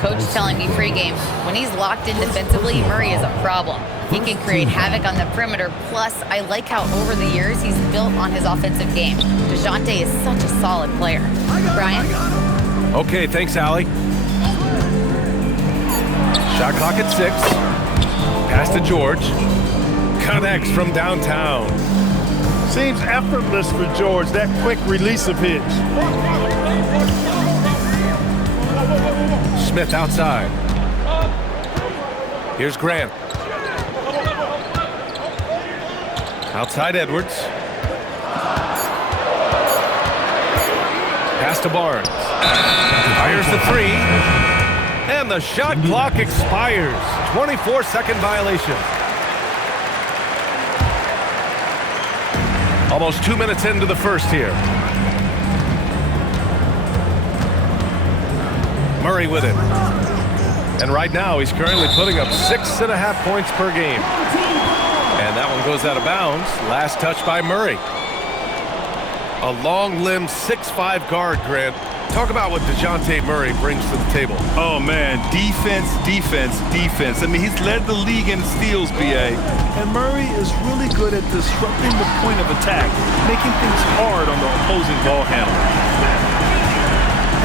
coach telling me pregame, when he's locked in defensively, Murray is a problem. He can create havoc on the perimeter. Plus, I like how over the years he's built on his offensive game. DeJounte is such a solid player. Brian? Okay, thanks, Allie. Shot clock at 6. Pass to George. Connects from downtown. Seems effortless for George, that quick release of his. Smith outside. Here's Grant. Outside Edwards. Pass to Barnes. Fires the 3. And the shot clock expires. 24-second violation. Almost 2 minutes into the first here. Murray with it. And right now he's currently putting up 6.5 points per game. And that one goes out of bounds. Last touch by Murray. A long-limbed 6'5" guard, Grant. Talk about what DeJounte Murray brings to the table. Oh, man, defense, defense, defense. I mean, he's led the league in steals, B.A. And Murray is really good at disrupting the point of attack, making things hard on the opposing ball handler.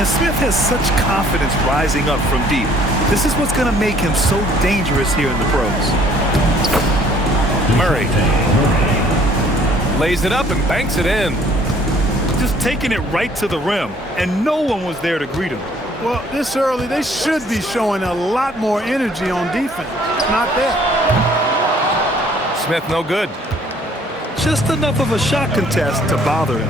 And Smith has such confidence rising up from deep. This is what's going to make him so dangerous here in the pros. Murray lays it up and banks it in. Just taking it right to the rim, and no one was there to greet him. Well, this early, they should be showing a lot more energy on defense. It's not there. Smith no good. Just enough of a shot contest to bother him.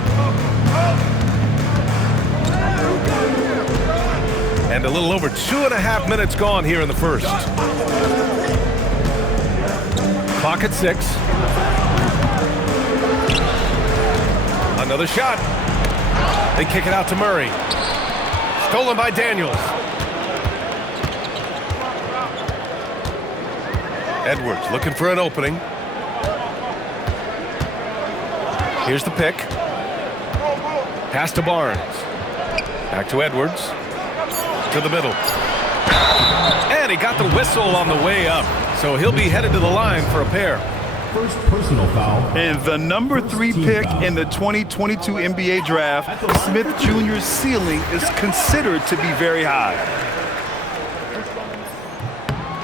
And a little over 2.5 minutes gone here in the first. Clock at 6. Another shot. They kick it out to Murray. Stolen by Daniels. Edwards looking for an opening. Here's the pick. Pass to Barnes. Back to Edwards. To the middle. And he got the whistle on the way up. So he'll be headed to the line for a pair. First personal foul. And the number 3 pick in the 2022 NBA draft, Smith Jr.'s ceiling is considered to be very high.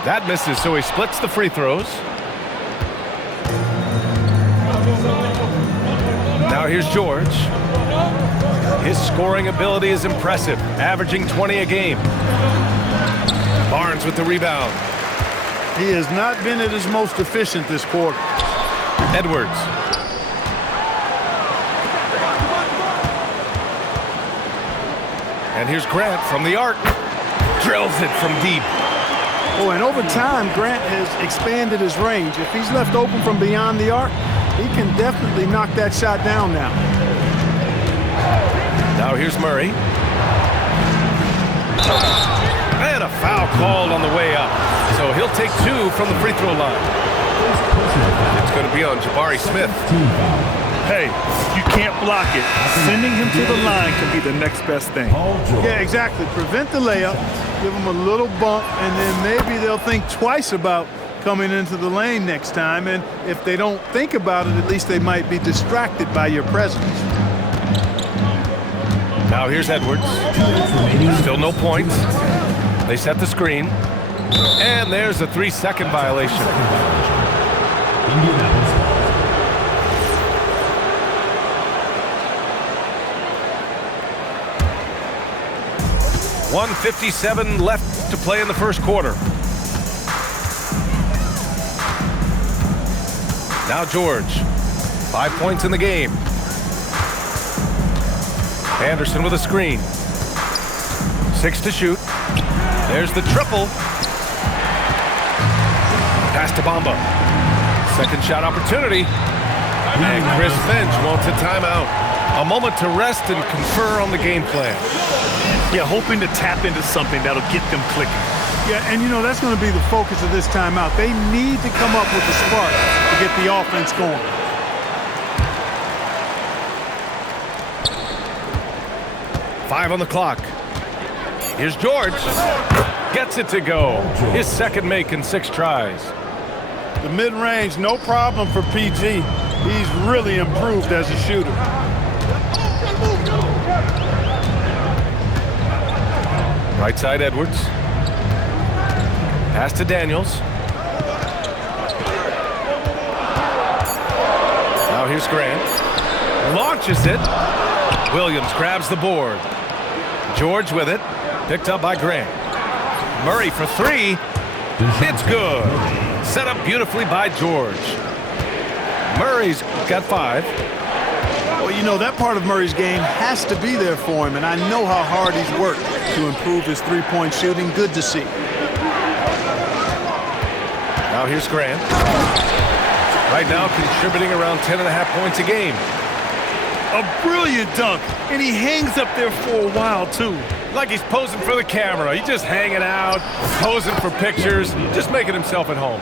That misses, so he splits the free throws. Now here's George. His scoring ability is impressive, averaging 20 a game. Barnes with the rebound. He has not been at his most efficient this quarter. Edwards. And here's Grant from the arc. Drills it from deep. Oh, and over time, Grant has expanded his range. If he's left open from beyond the arc, he can definitely knock that shot down now. Now here's Murray. And a foul called on the way up. So he'll take 2 from the free throw line. It's going to be on Jabari Smith. Hey, you can't block it. Sending him to the line can be the next best thing. Yeah, exactly. Prevent the layup, give them a little bump, and then maybe they'll think twice about coming into the lane next time. And if they don't think about it, at least they might be distracted by your presence. Now here's Edwards. Still no points. They set the screen. And there's a 3-second violation. 1:57 left to play in the first quarter. Now George. 5 points in the game. Anderson with a screen. 6 to shoot. There's the triple. Pass to Bamba. Second shot opportunity. And Chris Finch wants a timeout. A moment to rest and confer on the game plan. Yeah, hoping to tap into something that'll get them clicking. Yeah, and you know, that's going to be the focus of this timeout. They need to come up with the spark to get the offense going. Five on the clock. Here's George. Gets it to go. His second make in 6 tries. The mid-range, no problem for PG. He's really improved as a shooter. Right side Edwards. Pass to Daniels. Now here's Grant. Launches it. Williams grabs the board. George with it. Picked up by Grant. Murray for 3. It's good. Set up beautifully by George. Murray's got 5. Well, you know, that part of Murray's game has to be there for him, and I know how hard he's worked to improve his three-point shooting. Good to see. Now here's Grant. Right now contributing around 10.5 points a game. A brilliant dunk, and he hangs up there for a while, too. Like he's posing for the camera. He's just hanging out, posing for pictures, just making himself at home.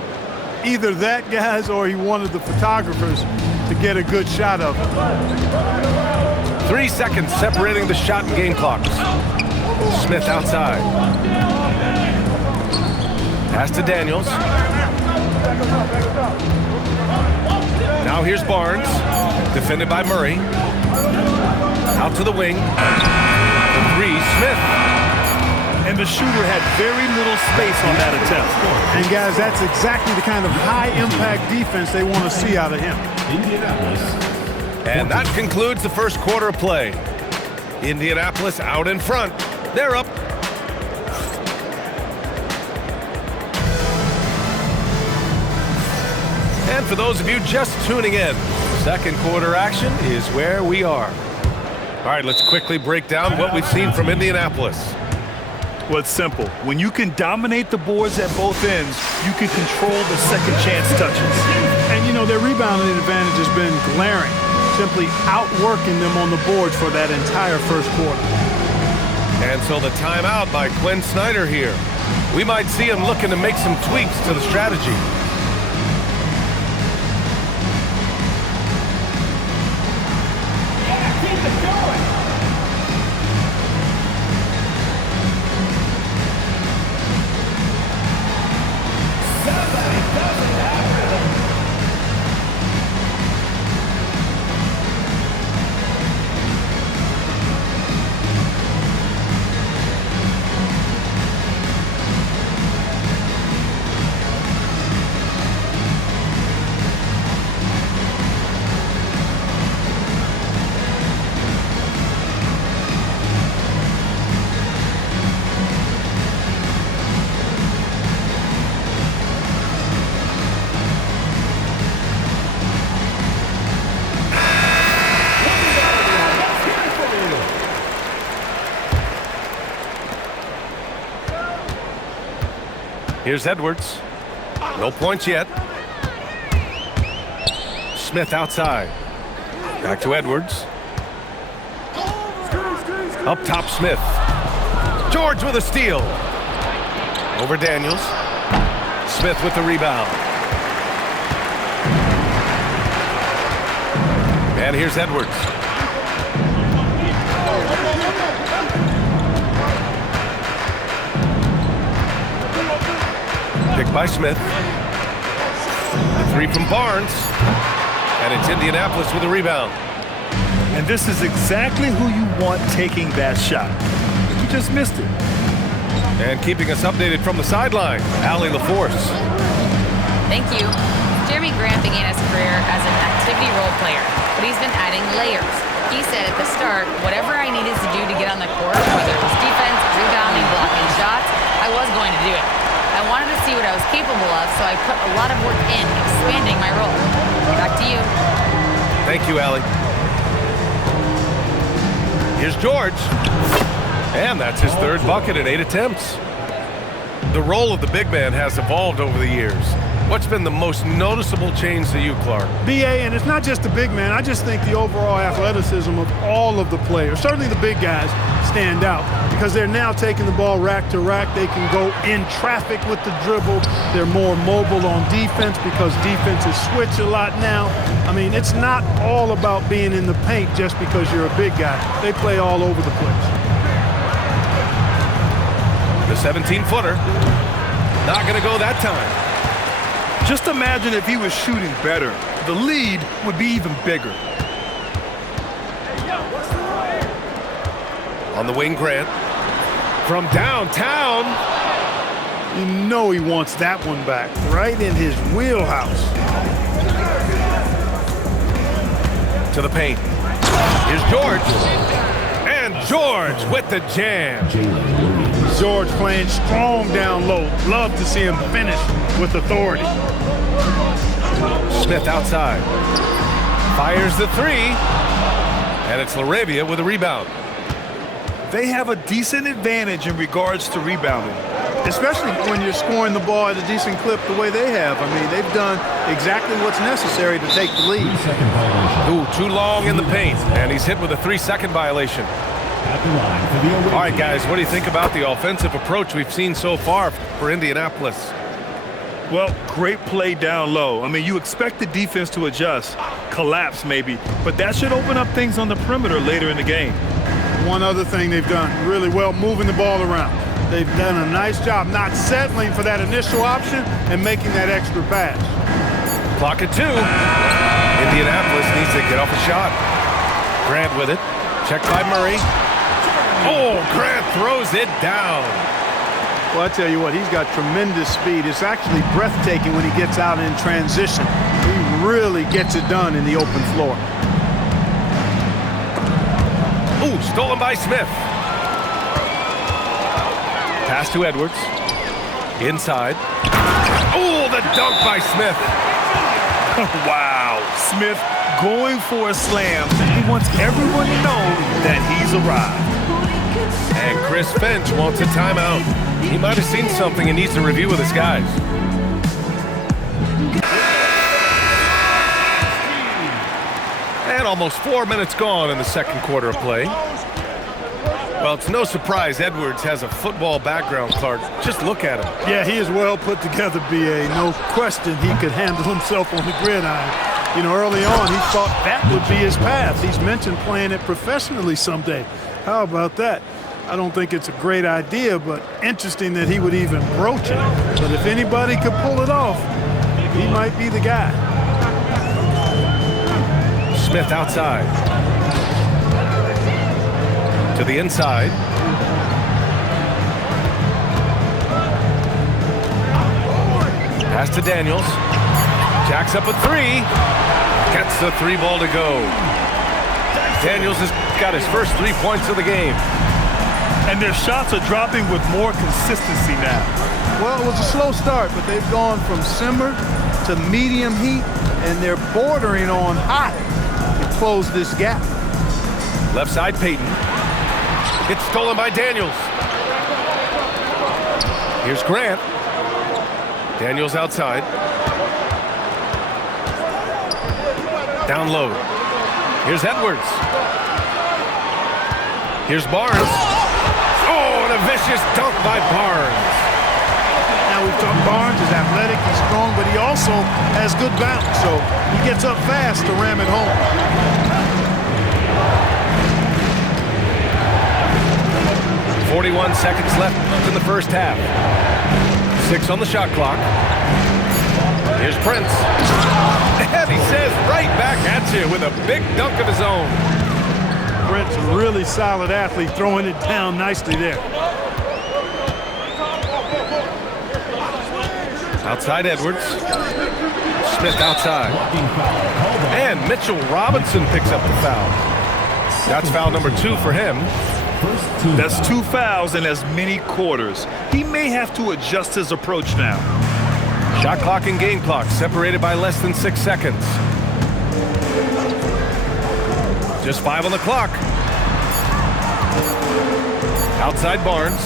Either that, guys, or he wanted the photographers to get a good shot of it. 3 seconds separating the shot and game clocks. Smith outside. Pass to Daniels. Now here's Barnes. Defended by Murray. Out to the wing. The 3, Smith. And the shooter had very little space on that attempt. And, guys, that's exactly the kind of high-impact defense they want to see out of him. And that concludes the first quarter of play. Indianapolis out in front. They're up. And for those of you just tuning in, second quarter action is where we are. All right, let's quickly break down what we've seen from Indianapolis. Well, it's simple. When you can dominate the boards at both ends, you can control the second chance touches. And, you know, their rebounding advantage has been glaring, simply outworking them on the boards for that entire first quarter. And so the timeout by Quinn Snyder here. We might see him looking to make some tweaks to the strategy. Here's Edwards. No points yet. Smith outside. Back to Edwards. Up top, Smith. George with a steal. Over Daniels. Smith with the rebound. And here's Edwards. Picked by Smith. The 3 from Barnes. And it's Indianapolis with a rebound. And this is exactly who you want taking that shot. You just missed it. And keeping us updated from the sideline, Allie LaForce. Thank you. Jeremy Grant began his career as an activity role player, but he's been adding layers. He said at the start, whatever I needed to do to get on the court, whether it was defense, rebounding, blocking shots, I was going to do it. I wanted to see what I was capable of, so I put a lot of work in, expanding my role. Back to you. Thank you, Allie. Here's George. And that's his third bucket in 8 attempts. The role of the big man has evolved over the years. What's been the most noticeable change to you, Clark? BA, and it's not just the big man. I just think the overall athleticism of all of the players, certainly the big guys, stand out because they're now taking the ball rack to rack. They can go in traffic with the dribble. They're more mobile on defense because defenses switch a lot now. I mean, it's not all about being in the paint just because you're a big guy. They play all over the place. The 17-footer. Not going to go that time. Just imagine if he was shooting better. The lead would be even bigger. On the wing, Grant. From downtown. You know he wants that one back, right in his wheelhouse. To the paint. Here's George. And George with the jam. George playing strong down low. Love to see him finish with authority. Smith outside. Fires the three. And it's LaRavia with a rebound. They have a decent advantage in regards to rebounding. Especially when you're scoring the ball at a decent clip the way they have. I mean, they've done exactly what's necessary to take the lead. Ooh, too long in the paint. And he's hit with a 3-second violation. All right, guys, what do you think about the offensive approach we've seen so far for Indianapolis? Well, great play down low. I mean, you expect the defense to adjust, collapse maybe, but that should open up things on the perimeter later in the game. One other thing they've done really well, moving the ball around. They've done a nice job not settling for that initial option and making that extra pass. Clock at 2. Indianapolis needs to get off a shot. Grant with it. Checked by Murray. Oh, Grant throws it down. Well, I tell you what, he's got tremendous speed. It's actually breathtaking when he gets out in transition. He really gets it done in the open floor. Ooh, stolen by Smith. Pass to Edwards. Inside. Ooh, the dunk by Smith. Wow, Smith going for a slam. He wants everyone to know that he's arrived. And Chris Finch wants a timeout. He might have seen something and needs to review with his guys. And almost 4 minutes gone in the second quarter of play. Well, it's no surprise Edwards has a football background, Clark. Just look at him. Yeah, he is well put together, B.A. No question he could handle himself on the gridiron. You know, early on, he thought that would be his path. He's mentioned playing it professionally someday. How about that? I don't think it's a great idea, but interesting that he would even broach it. But if anybody could pull it off, he might be the guy. Smith outside. To the inside. Pass to Daniels. Jacks up a 3. Gets the 3 ball to go. Daniels has got his first 3 points of the game. And their shots are dropping with more consistency now. Well, it was a slow start, but they've gone from simmer to medium heat, and they're bordering on hot to close this gap. Left side, Payton. It's stolen by Daniels. Here's Grant. Daniels outside. Down low. Here's Edwards. Here's Barnes. Oh, and a vicious dunk by Barnes. Now we've talked Barnes is athletic, he's strong, but he also has good bounce, so he gets up fast to ram it home. 41 seconds left in the first half. 6 on the shot clock. Here's Prince. And he says right back at you with a big dunk of his own. Prince, a really solid athlete, throwing it down nicely there. Outside Edwards. Smith outside. And Mitchell Robinson picks up the foul. That's foul number 2 for him. That's 2 fouls in as many quarters. He may have to adjust his approach now. Shot clock and game clock separated by less than 6 seconds. Just 5 on the clock. Outside Barnes.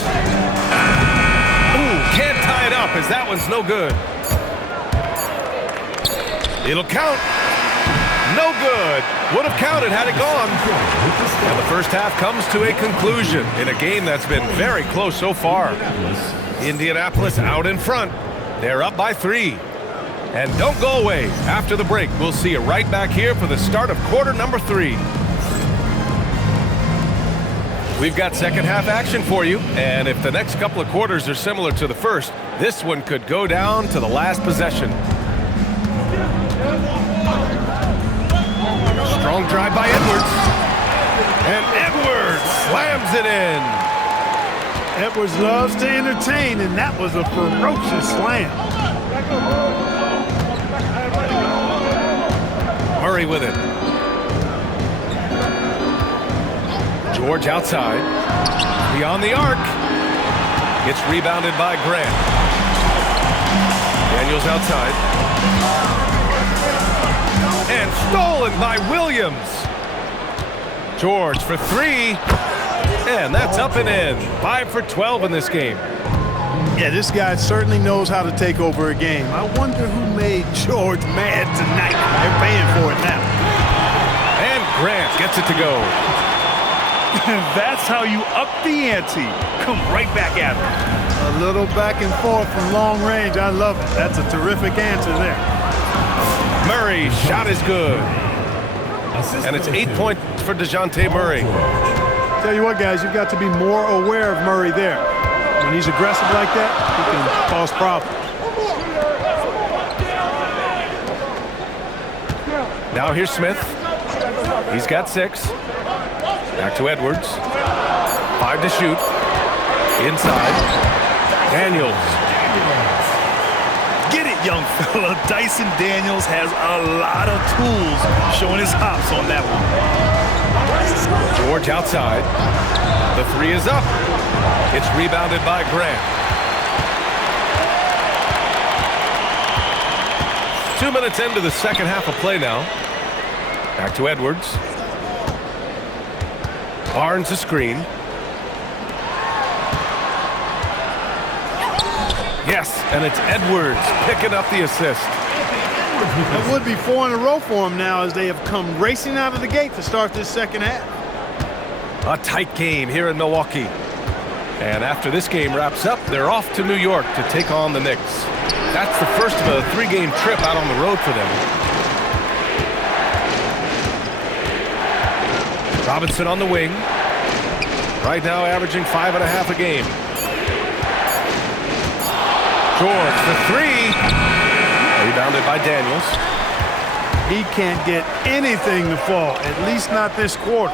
Ooh, can't tie it up as that one's no good. It'll count. No good. Would have counted had it gone. And the first half comes to a conclusion in a game that's been very close so far. Indianapolis out in front. They're up by 3. And don't go away. After the break, we'll see you right back here for the start of quarter number 3. We've got second half action for you, and if the next couple of quarters are similar to the first, this one could go down to the last possession. Strong drive by Edwards. And Edwards slams it in. Edwards loves to entertain, and that was a ferocious slam. Murray with it. George outside. Beyond the arc. Gets rebounded by Grant. Daniels outside. And stolen by Williams. George for three. And that's up and in. 5 for 12 in this game. Yeah, this guy certainly knows how to take over a game. I wonder who made George mad tonight. They're paying for it now. And Grant gets it to go. That's how you up the ante. Come right back at him. A little back and forth from long range. I love it. That's a terrific answer there. Murray's shot is good. And it's 8 points for DeJounte Murray. Tell you what, guys, you've got to be more aware of Murray there. When he's aggressive like that, he can cause problems. Now here's Smith. He's got 6. Back to Edwards. 5 to shoot. Inside. Daniels. Get it, young fella. Dyson Daniels has a lot of tools, showing his hops on that one. George outside. The 3 is up. It's rebounded by Grant. 2 minutes into the second half of play now. Back to Edwards. Barnes a screen. Yes, and it's Edwards picking up the assist. That would be 4 in a row for him now as they have come racing out of the gate to start this second half. A tight game here in Milwaukee. And after this game wraps up, they're off to New York to take on the Knicks. That's the first of a 3-game trip out on the road for them. Robinson on the wing. Right now averaging 5.5 a game. George for 3. Rebounded by Daniels. He can't get anything to fall, at least not this quarter.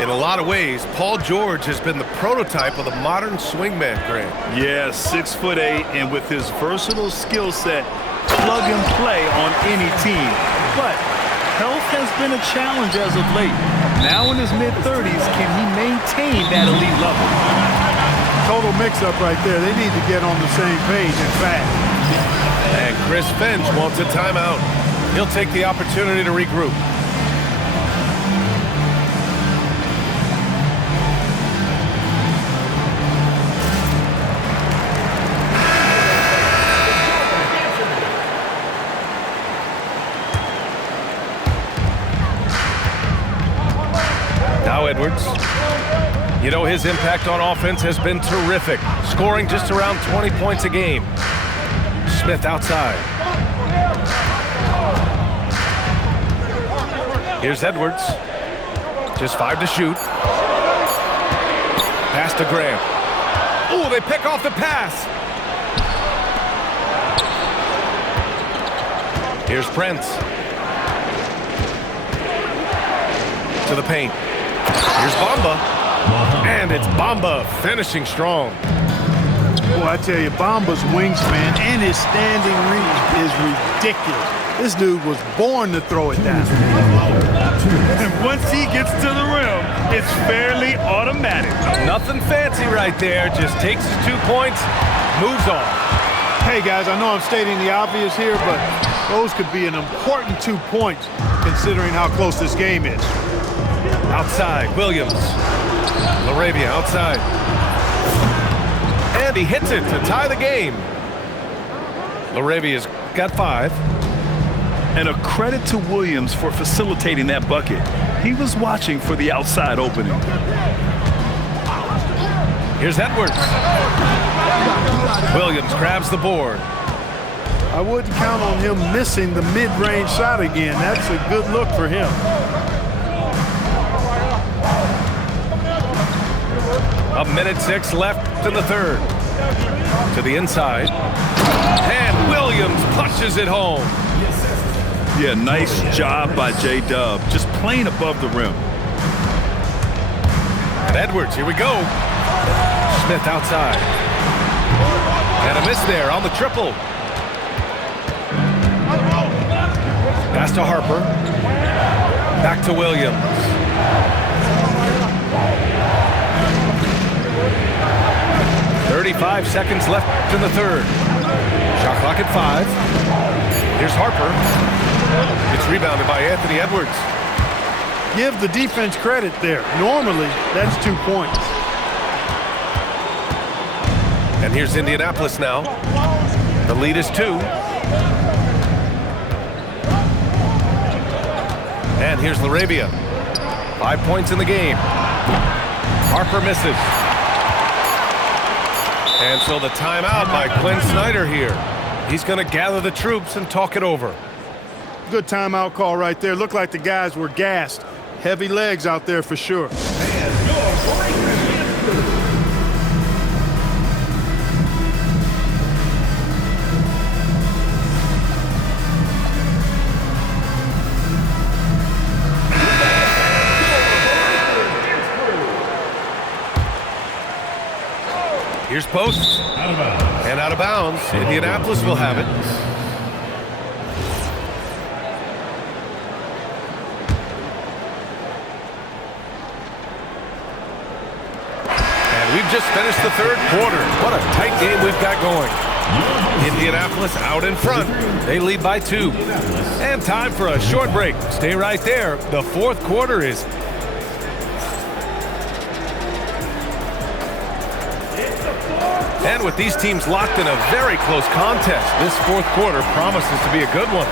In a lot of ways, Paul George has been the prototype of the modern swingman, Grant. Yeah, 6'8", and with his versatile skill set, plug and play on any team. But health has been a challenge as of late. Now in his mid-30s, can he maintain that elite level? Total mix-up right there. They need to get on the same page, in fact. And Chris Finch wants a timeout. He'll take the opportunity to regroup. Now Edwards. You know, his impact on offense has been terrific, scoring just around 20 points a game. Smith outside. Here's Edwards. Just 5 to shoot. Pass to Graham. Oh, they pick off the pass. Here's Prince. To the paint. Here's Bamba. And it's Bamba finishing strong. Boy, I tell you, Bamba's wingspan and his standing reach is ridiculous. This dude was born to throw it down. And once he gets to the rim, it's fairly automatic. Nothing fancy right there. Just takes his 2 points, moves on. Hey, guys, I know I'm stating the obvious here, but those could be an important 2 points considering how close this game is. Outside, Williams. LaRavia outside. And he hits it to tie the game. LaRavia's got 5. And a credit to Williams for facilitating that bucket. He was watching for the outside opening. Here's Edwards. Williams grabs the board. I wouldn't count on him missing the mid-range shot again. That's a good look for him. 1:06 left in the third. To the inside. And Williams punches it home. Yeah, nice job by J-Dub. Just playing above the rim. And Edwards, here we go. Smith outside. And a miss there on the triple. Pass to Harper. Back to Williams. "35 seconds left in the third. Shot clock at 5. Here's Harper. It's rebounded by Anthony Edwards. Give the defense credit there. Normally, that's 2 points. And here's Indianapolis now. The lead is 2. And here's LaRavia. 5 points in the game. Harper misses. And so the timeout by Quinn Snyder here. He's going to gather the troops and talk it over. Good timeout call right there. Looked like the guys were gassed. Heavy legs out there for sure. Here's Post. And out of bounds. Indianapolis will have it. And we've just finished the third quarter. What a tight game we've got going. Indianapolis out in front. They lead by 2. And time for a short break. Stay right there. The fourth quarter is And with these teams locked in a very close contest, this fourth quarter promises to be a good one.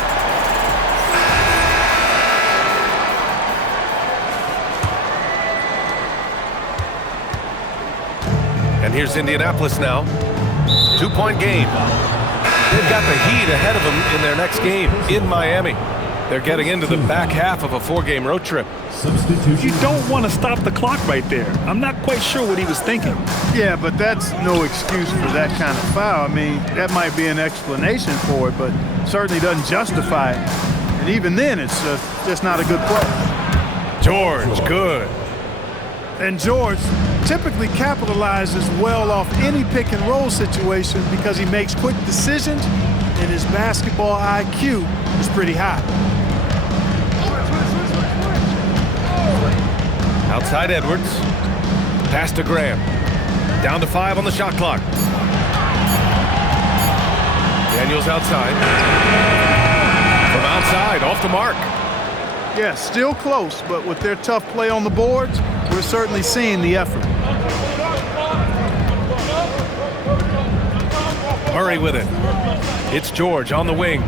And here's Indianapolis now. 2-point game. They've got the Heat ahead of them in their next game in Miami. They're getting into the back half of a 4-game road trip. You don't want to stop the clock right there. I'm not quite sure what he was thinking. Yeah, but that's no excuse for that kind of foul. I mean, that might be an explanation for it, but certainly doesn't justify it. And even then, it's just not a good play. George, good. And George typically capitalizes well off any pick and roll situation because he makes quick decisions and his basketball IQ is pretty high. Outside Edwards. Pass to Graham. Down to 5 on the shot clock. Daniels outside. From outside, off the mark. Yeah, still close, but with their tough play on the boards, we're certainly seeing the effort. Murray with it. It's George on the wing.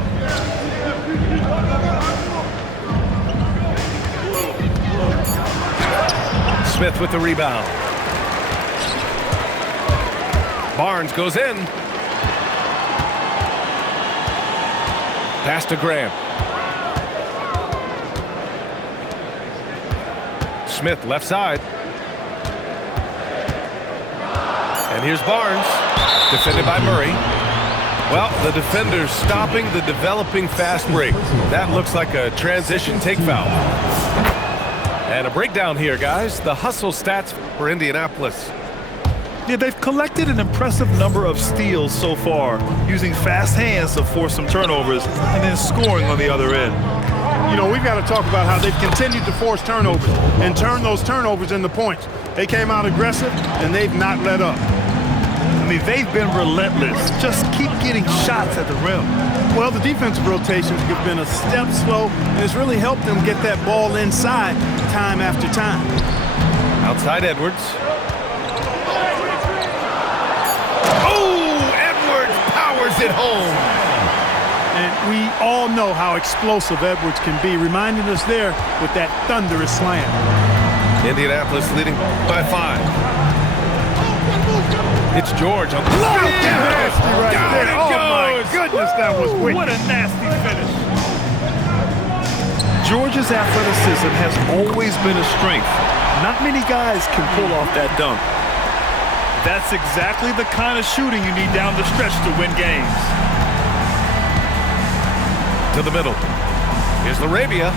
Smith with the rebound. Barnes goes in. Pass to Graham. Smith left side. And here's Barnes. Defended by Murray. Well, the defender's stopping the developing fast break. That looks like a transition take foul. And a breakdown here, guys. The hustle stats for Indianapolis. Yeah, they've collected an impressive number of steals so far, using fast hands to force some turnovers and then scoring on the other end. You know, we've got to talk about how they've continued to force turnovers and turn those turnovers into points. They came out aggressive, and they've not let up. I mean, they've been relentless. Just keep getting shots at the rim. Well, the defensive rotations have been a step slow, and it's really helped them get that ball inside time after time. Outside Edwards. Oh, Edwards powers it home. And we all know how explosive Edwards can be, reminding us there with that thunderous slam. Indianapolis leading by 5. It's George on the Nasty right down there. it Oh, goes. my goodness, that was wicked. What a nasty finish. George's athleticism has always been a strength. Not many guys can pull off that dunk. That's exactly the kind of shooting you need down the stretch to win games. To the middle. Here's Larabia.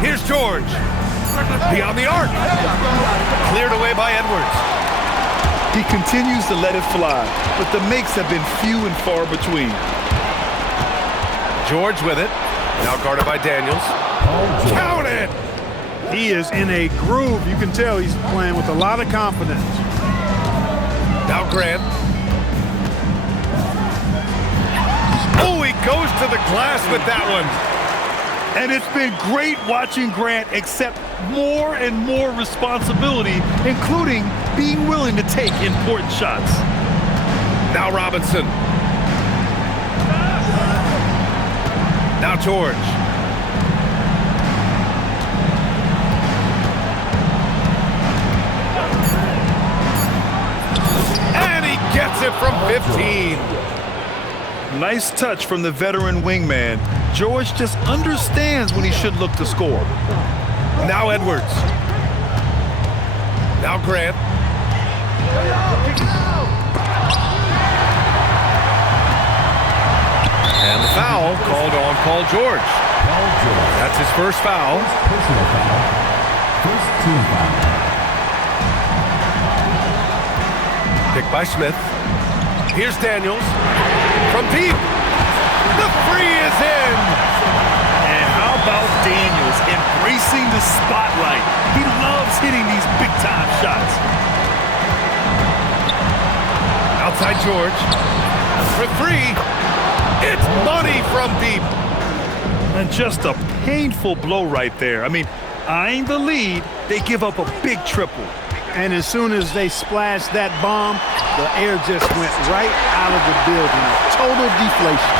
Here's George. Beyond the arc. Cleared away by Edwards. He continues to let it fly, but the makes have been few and far between. George with it. Now guarded by Daniels. Count it! He is in a groove. You can tell he's playing with a lot of confidence. Now Grant. Oh, he goes to the glass with that one. And it's been great watching Grant accept more and more responsibility, including being willing to take important shots. Now Robinson. Now George. And he gets it from 15. Nice touch from the veteran wingman. George just understands when he should look to score. Now Edwards. Now Grant. And the foul called on Paul George. That's his first foul. Personal foul. First team foul. Picked by Smith. Here's Daniels. From deep. The three is in. And how about Daniels embracing the spotlight? He loves hitting these big-time shots. Outside George. For three. It's money from deep. And just a painful blow right there. I mean, eyeing the lead, they give up a big triple. And as soon as they splashed that bomb, the air just went right out of the building. Total deflation.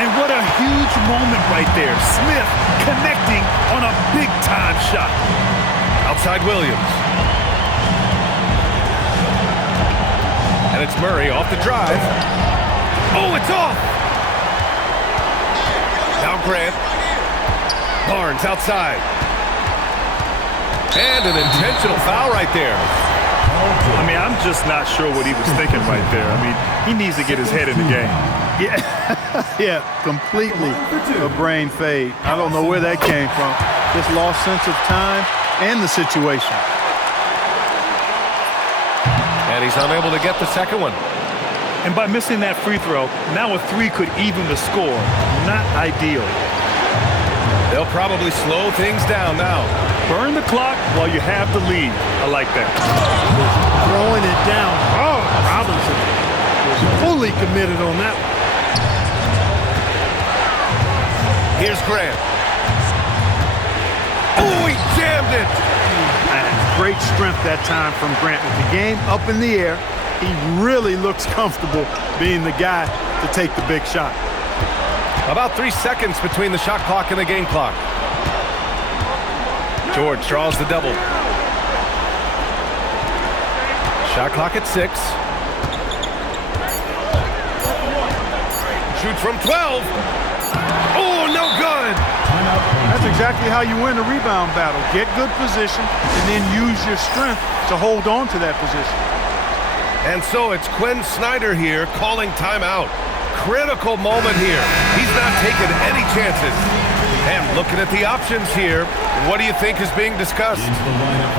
And what a huge moment right there. Smith connecting on a big-time shot. Outside Williams. And it's Murray off the drive. Oh, it's off! Now Grant. Barnes outside. And an intentional foul right there. I mean, I'm just not sure what he was thinking right there. I mean, he needs to get his head in the game. Yeah, completely a brain fade. I don't know where that came from. Just lost sense of time and the situation. And he's unable to get the second one. And by missing that free throw, now a three could even the score. Not ideal. They'll probably slow things down now. Burn the clock while you have the lead. I like that. Throwing it down. Oh, Robinson was fully committed on that one. Here's Grant. Oh, he jammed it. And great strength that time from Grant. With the game up in the air, he really looks comfortable being the guy to take the big shot. About 3 seconds between the shot clock and the game clock. George draws the double. Shot clock at 6. Shoot from 12. Oh, no good. That's exactly how you win a rebound battle. Get good position and then use your strength to hold on to that position. And so it's Quinn Snyder here calling timeout. Critical moment here. He's not taking any chances. And looking at the options here, what do you think is being discussed?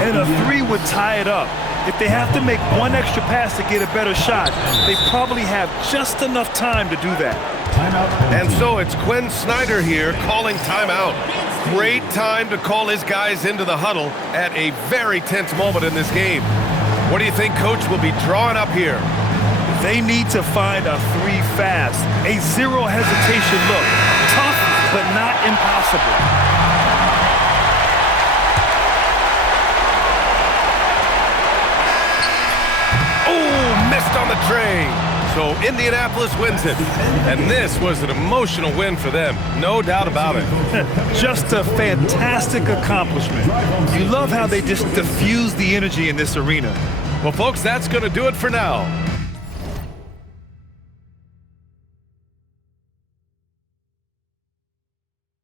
And a three would tie it up. If they have to make one extra pass to get a better shot, they probably have just enough time to do that. And so it's Quinn Snyder here calling timeout. Great time to call his guys into the huddle at a very tense moment in this game. What do you think Coach will be drawing up here? They need to find a three fast, a zero hesitation look. Tough, but not impossible. Oh, missed on the tray. So Indianapolis wins it. And this was an emotional win for them. No doubt about it. Just a fantastic accomplishment. You love how they just diffuse the energy in this arena. Well, folks, that's going to do it for now.